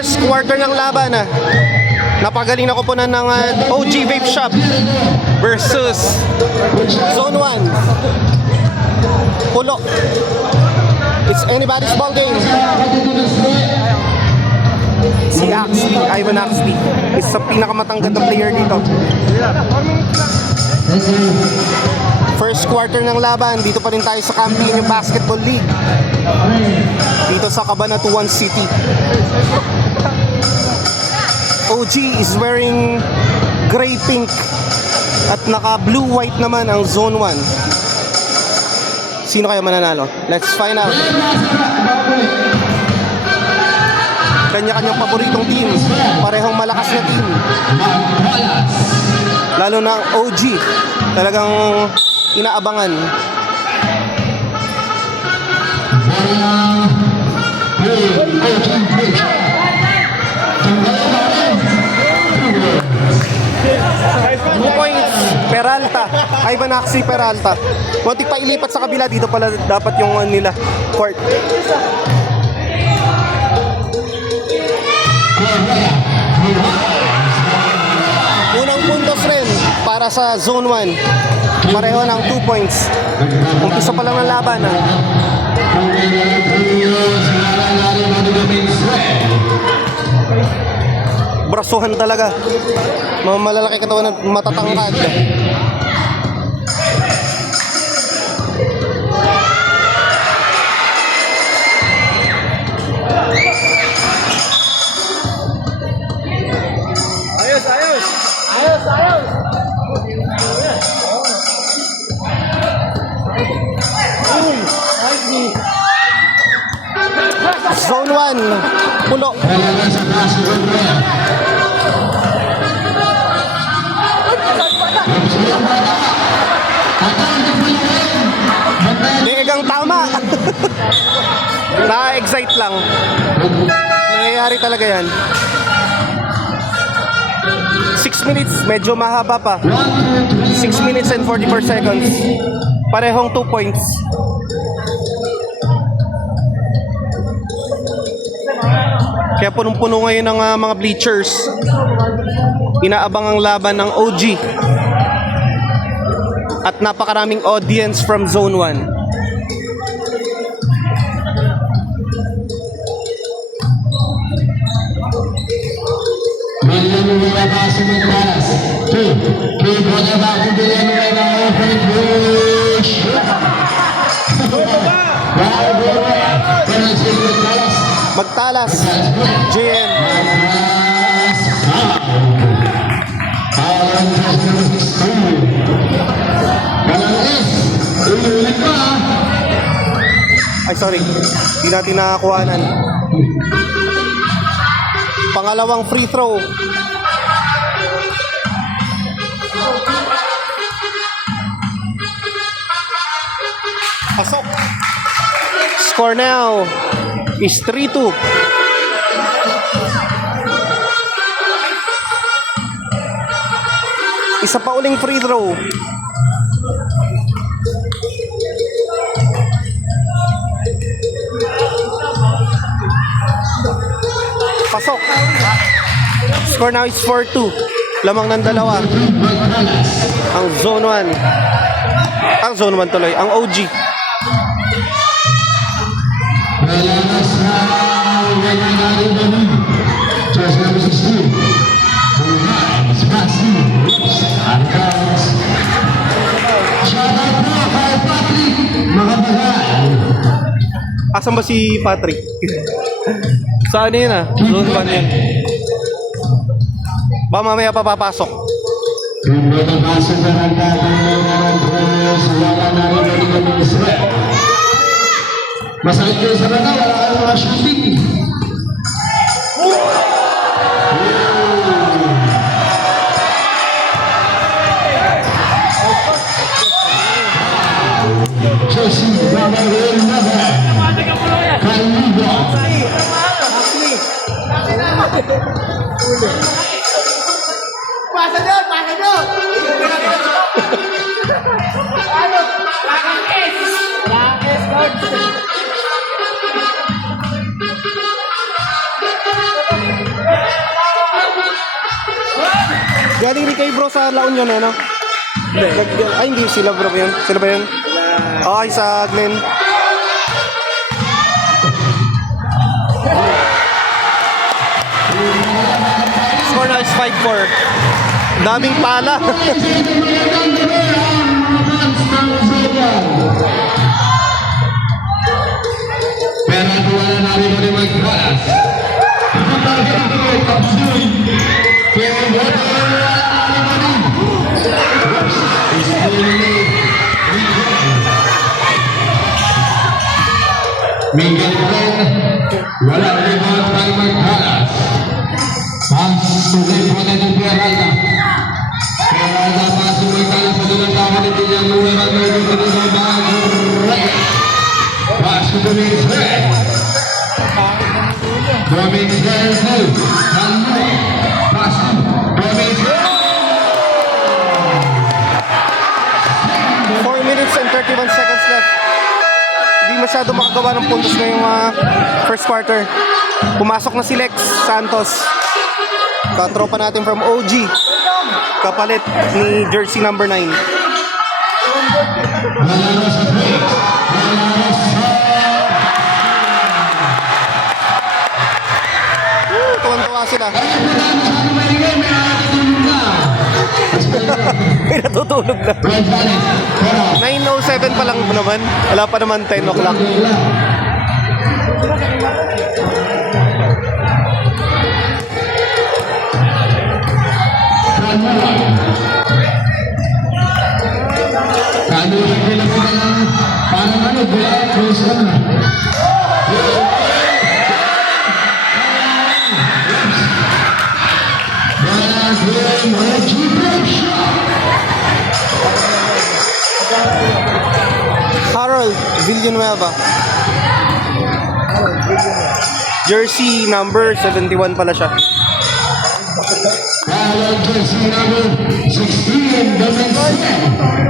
First quarter ng laban napagaling na koponan ng OG Vape Shop versus Zone 1 Pulo. It's anybody's ball game. Si Axley, Ivan Axley, isa sa pinakamatangkad na player dito. First quarter ng laban, dito pa rin tayo sa Campiño Basketball League. Dito sa Cabanatuan City. OG is wearing gray pink at naka blue white naman ang Zone 1. Sino kaya mananalo? Let's find out. Kanya-kanyang paboritong team, parehong malakas na team. Lalo na ang OG, talagang inaabangan. Points, Peralta, Ivan Axley Peralta. Muntik pa ilipat sa kabila, dito pala dapat yung nila court. Unang puntos rin para sa Zone 1. Pareho ng 2 points. Umpisa pa lang ng laban Brasuhan talaga. Mga malalaki katawan at matatangkad. Zone 1, Pulo. Ligang tama. Na-excite lang. Nangyayari talaga yan. 6 minutes, medyo mahaba pa. 6 minutes and 44 seconds. Parehong 2 points. Kaya punong-puno ngayon ng mga bleachers. Inaabang ang laban ng OG. At napakaraming audience from Zone 1. Magtalas, JM. Ay, sorry. Hindi natin nakakuhanan. Pangalawang free throw. Pasok. Score now is 3-2. Isa pa uling free throw. Pasok. Score now is 4-2. Lamang ng dalawa. Ang Zone 1. Ang Zone 1 tuloy. Ang OG. Asan ba si Patrick? Saan yun Zone 1 yan. Ba mamaya pa papasok. Masakit kayo sa mata, wala kayong mga shooting. Josie, Babae, Mother. Kalibo. Pasa doon! Pasa doon! Ano? Parang S! Parang S, Lord! Galing rin kay bro sa La Union, ano? Ay, hindi. Sila bro yun. Sila ba yun? Okay, sa Glen. Score na is 5-4. Daming pala. Pero wala na rin mo rin mag-pass. Miguel Ren, wala rin mga tayo mag-pass. Ang sugay po na ng Peralta. Peralta pasok mo ikalas sa dulang tao ni Tilyang Luwe at may dito rin sa bahan. Pasok mo rin sa red. Dominic Delto, Tanmo, pasok, Dominic 4 minutes and 31 seconds left. Hindi masyado makagawa ng puntos ngayong first quarter. Pumasok na si Lex Santos. Katropa natin from OG. Kapalit ni jersey number 9. Manalo sa break. Manalo sa... Tuwan-tuwa sila. May natutulog na. 9:07 pa lang naman. Wala pa naman 10 o'clock. Kano yung bilang ka lang, parang ano, bula, close lang. Harold Villanueva. Jersey number 71 pala siya. Kaya jersey number 16, Dominic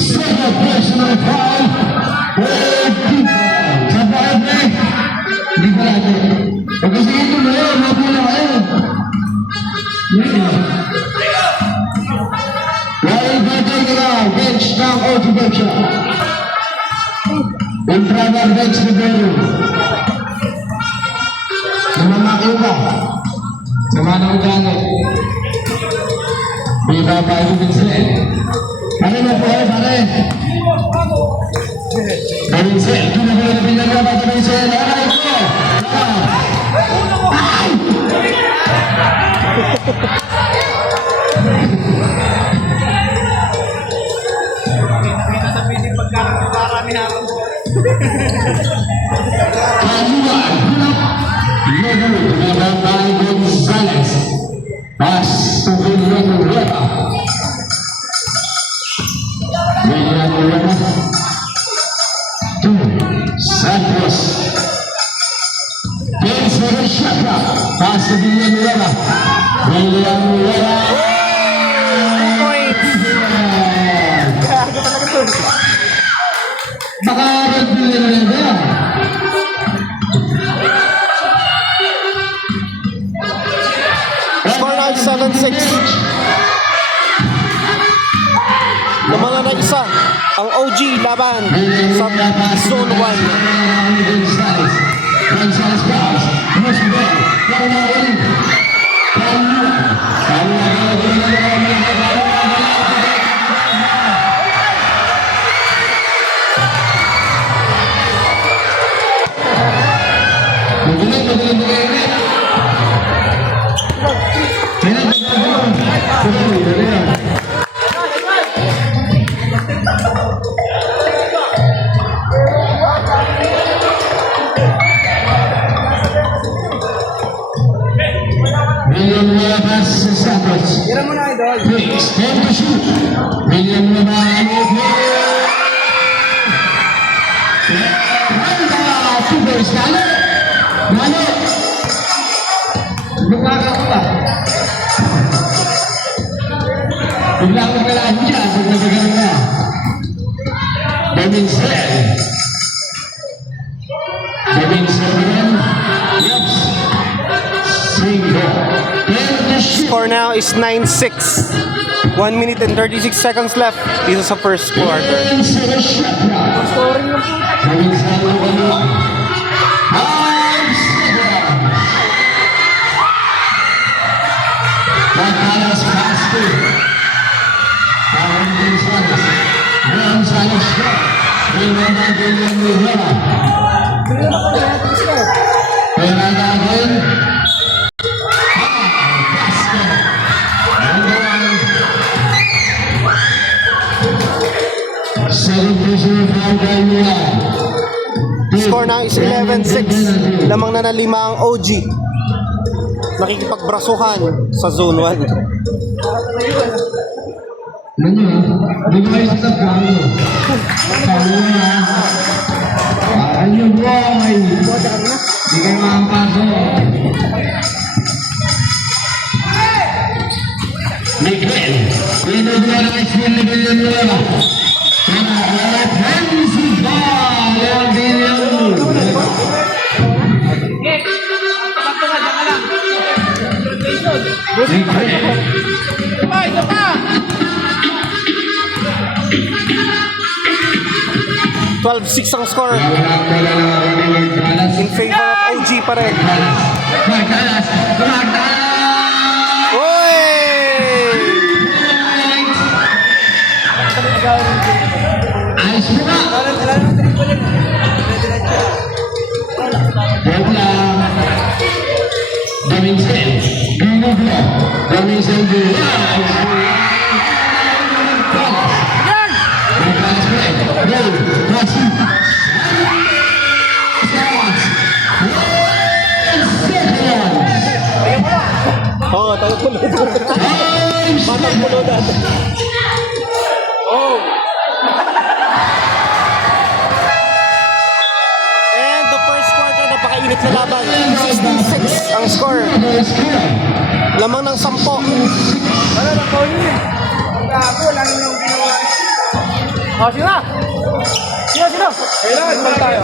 second personal foul. Kapag hindi pa natin. Kasi ito mo yun, mapula kayo. While batting around, bench ng Otubecha. In front of bench ni Bero. Namamakiw ka. Sama ng gamit. Viva pa ito din sila. Pare mo po kayo, pare. Vincent, tumagal na pinagawa sa Vincent. Aray ko! Ay! Kaluan, Lego, Nababay Gonzales. Pas, Tukin Rueda. William Rueda. Santos. Pensa Rashaka. Pas, William Rueda. William Rueda. Baka William Rueda. Score na 7-6. Na mga naisa ang OG laban sa Zone 1. Gonzales Box. Musbel. Kaluan. William Nuevas Santos. Tira mo na, idol. Fix. Time to shoot. William Nuevas. Super Scarlet. Mano. Bumaka ko ba? Bigla ko kailangan niya. Pagkagagal na. Dominsen. Dominsen. Yups. Single. Score now is 9-6. 1 minute and 36 seconds left dito sa first quarter. Scoring ng puta. Score na is 11-6. Lamang na 5 ang OG. Nakikipagbrasuhan sa zone 1. Di ba isa sa plano? Sabi na, ayun mo, ay, di kayo makapasok. Miguel, pinagawa ng experience ni Villanueva. Offensive ball, ang Villanueva. Miguel. Isa pa! 12-6 ang score. In favor of OG pa rin. Magdalas! Magdalas! Oy! Ayos mo na! Bola! Daminsel! Binublo! Daminsel Villa! Oo, tayo po na. Batang pulo dati. Oh! And the first quarter, napakainit na laban. 16-6 ang score. Lamang ng 10. Wala lang pa yun eh. Gago, lang yung ginawa. Oh, sino? Sino? Kailangan, tayo.